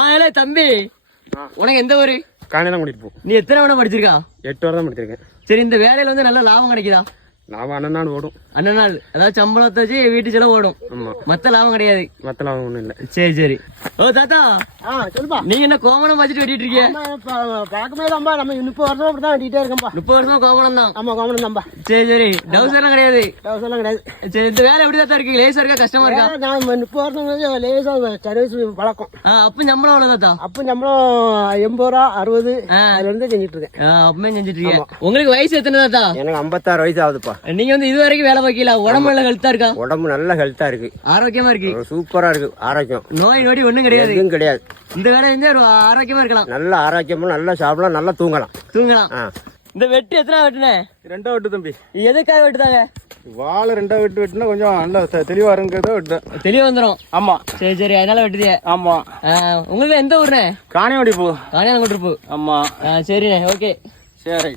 ஏலே தம்பி, உனக்கு எந்த ஊரு? காணி தான் கூட்டிட்டு போ. நீ எத்தனை வருடம் படிச்சிருக்கா? 8 வருடம் படிச்சிருக்கேன். சரி, இந்த வேலையில வந்து நல்ல லாபம் கிடைக்குதா? லாபம் அண்ணன் ஓடும். அண்ணன் நாள் அதாவது சம்பளத்தை வச்சு வீட்டு செலவு ஓடும். ஆமா, மத்த லாபம் கிடையாது. மத்த லாபம் ஒண்ணும் இல்ல. சரி சரி. ஓ தாத்தா, சொல்லுப்பா. நீங்க என்ன கோமணம் வச்சுட்டு வெட்டிட்டு இருக்கீங்க? பழக்கமே தான்பா, நம்ம 30 வருஷம் அப்படிதான் வெட்டிட்டே இருக்கோம்பா. 30 வருஷமா கோமணம் தான்? ஆமா, கோமணம் தான்பா. சரி சரி. டவுசர் எல்லாம் கிடையாது? டவுசர் எல்லாம் கிடையாது. சரி, இந்த வேலை எப்படி தாத்தா இருக்கு? லேசா இருக்கா, கஷ்டமா இருக்கா? நான் 30 வருஷம் லேசா சர்வீஸ் பழக்கம். அப்ப சம்பளம் எவ்வளவு தாத்தா? அப்ப சம்பளம் 80 ரூபா 60 அதுல இருந்து செஞ்சுட்டு இருக்கேன். அப்பமே செஞ்சுட்டு இருக்கேன். உங்களுக்கு வயசு எத்தனை தாத்தா? எனக்கு 56 வயசு ஆகுதுப்பா. நீங்க வந்து இது வரைக்கும் வேலை பார்க்கல? உடம்பு நல்ல ஹெல்த்தா இருக்கா? உடம்பு நல்ல ஹெல்த்தா இருக்கு, ஆரோக்கியமா இருக்கு, சூப்பரா இருக்கு. ஆரோக்கியம், நோய் நொடி ஒண்ணும் கிடையாது. எதுவும் கிடையாது. இந்த வேலை செஞ்சா ஆரோக்கியமா இருக்கலாம். நல்ல ஆரோக்கியமா, நல்லா சாப்பிடலாம், நல்லா தூங்கலாம். இந்த வெட்டு எத்தனை வெட்டுனே? 2 வெட்டு தம்பி. எதுக்காக வெட்டுதாங்க? வாழை 2 வெட்டு வெட்டினா கொஞ்சம் நல்லா தெளிவா இருங்கிறத வெட்டு. தெளிவா வந்துடும். ஆமா. சரி சரி, அதனால வெட்டுதிய. ஆமா. உங்களுக்கு எந்த ஊர்னே? காணியாடி போ. காணியாங்குடி போ. ஆமா. சரிண்ணே, ஓகே. சரி.